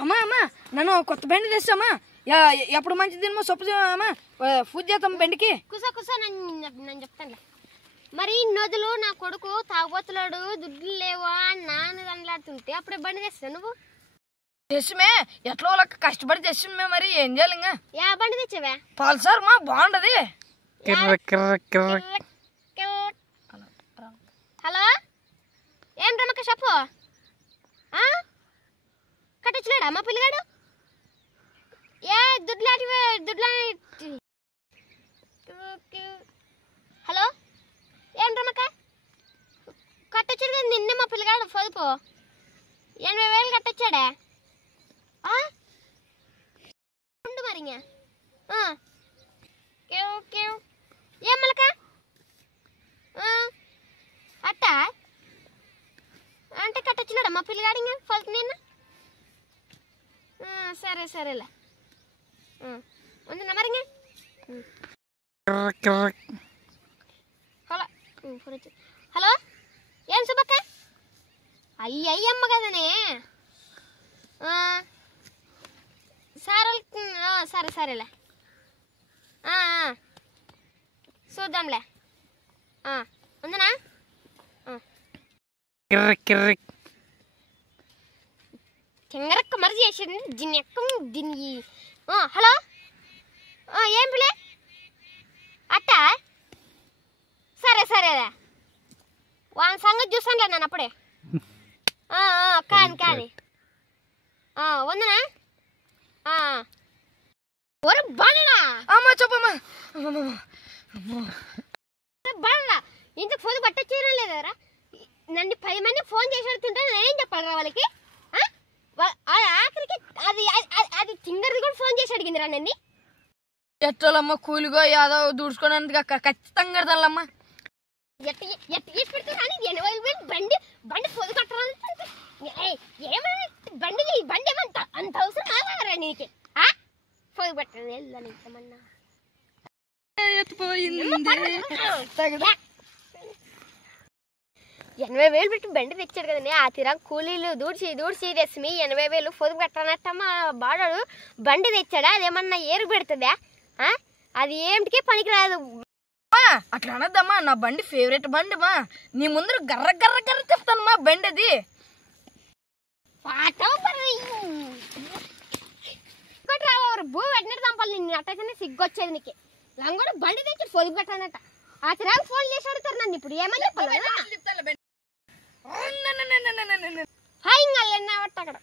అమ్మా అమ్మా నన్ను కొత్త బండి తెస్తామా ఎప్పుడు మంచిది సొప్పు అమ్మా పూజ చేద్దాం బండికి కుసా నేను చెప్తాను మరి నదులు నా కొడుకు తాగుబోతున్నాడు దుడ్లు లేవా నాన్న దండలాడుతుంటే అప్పుడే బండి తెస్తా నువ్వు తెచ్చమే ఎట్లా వాళ్ళకి కష్టపడి తెచ్చమే మరి ఏం చేయాలి ఇంకా యా బండి తెచ్చావా పల్సర్ మా బాగుంటది హలో ఏం రమక చెప్పు కట్టొచ్చులేడా మా పిల్లగాడు ఏ దుడ్లా హలో ఏం రమక కట్టొచ్చాడు కదా నిన్నే మా పిల్లగాడు పొదుపు 80,000 కట్టొచ్చాడే ఉండు మరి ఏం మలక అట్ట అంటే కట్టొచ్చులేడా మా పిల్లగాడు ఇంకా పొదుపు నిన్న సరేలే ఉంది మరి హలో హలో ఏం సుబ్బక్క అయ్యమ్మ కదనే సరేలే చూద్దాంలే ఉందనా తింగరక్క మరి చేసింది దీని ఎక్క దీన్ని హలో ఏం పిల్లే అట్ట సరేలే వాళ్ళ సంగతి చూసానులే నేను అప్పుడే కానీ వందనా ఒరే బాణడా అమ్మా చెప్పమ్మా బాణడా ఇంతకు ఫోన్ పట్టొచ్చేయడం లేదారా నన్ను 10 మంది ఫోన్ చేసి అడుగుతుంటే నేనేం చెప్పాలరా వాళ్ళకి ఆఖరికి అది తింగర్ది కూడా ఫోన్ చేసి అడిగిందిరా నన్ను ఎట్టాలమ్మా కూలిగో యాదో దూడ్చుకోవడానికి ఖచ్చితంగా కడతానమ్మా ఎట్ట చేసి పెడతాను 80,000 బండి పొద్దు కట్టాలంటే ఏమైనా బండి ఏమంత అంత అవసరం కాదురా నీకు పొద్దు పెట్టాను వెళ్దామన్నా 80,000 పెట్టి బండి తెచ్చాడు కదండి ఆ తీరా కూలీలు దూడ్చి తెచ్చి 80,000 పొదుపు కట్టానట్టమ్మా బాడాడు బండి తెచ్చాడా అదేమన్నా ఏరు పెడుతుందా అది ఏమిటికి పనికిరాదు అట్లా అనద్దమ్మా నా బండి ఫేవరెట్ బండి మా నీ ముందర గర్ర చెప్తాను మా బండి అది భూ పెట్టినట్టు చంపాలి నేను అట్టయితేనే సిగ్గొచ్చేది నీకు లంగోడు బండి తెచ్చి పొదుపు కట్టానట ఆ తిరాకు ఫోన్ చేసి అడుగుతారు నన్ను ఇప్పుడు ఏమని చెప్పాలి అక్కడ